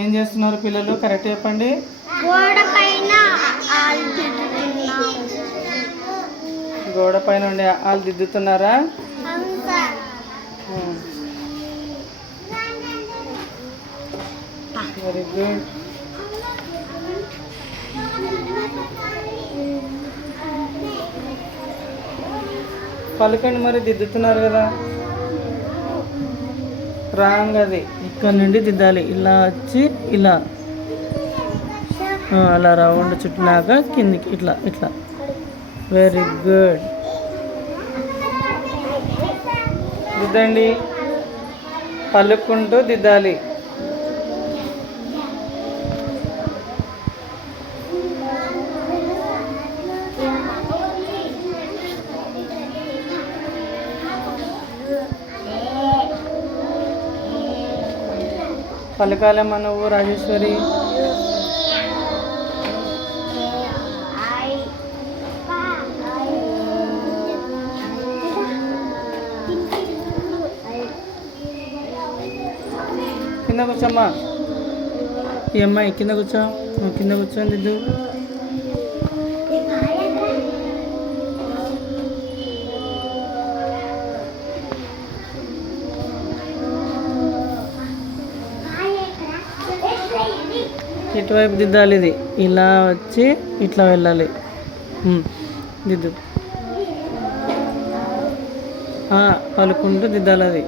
ఏం చేస్తున్నారు పిల్లలు? కరెక్ట్ చెప్పండి. గోడ పైన ఉండి వాళ్ళు దిద్దుతున్నారా? Very good. పలకండి, మరి దిద్దుతున్నారు కదా. రాంగ్ అది. ఇక్కడ నుండి దిద్దాలి. ఇలా వచ్చి ఇలా అలా రౌండ్ చుట్టినాక కిందికి ఇట్లా ఇట్లా. Very good. దిద్దండి. పలుకుంటూ దిద్దాలి. పలకాలమ్మా నువ్వు రాజేశ్వరి. కింద కూర్చోమ్మా. ఈ అమ్మాయి కింద కూర్చో. కింద కూర్చొని దిద్దు. ఇటువైపు దిద్దాలి. ఇది ఇలా వచ్చి ఇట్లా వెళ్ళాలి. దిద్దు. పలుకుంటూ దిద్దాలి అది.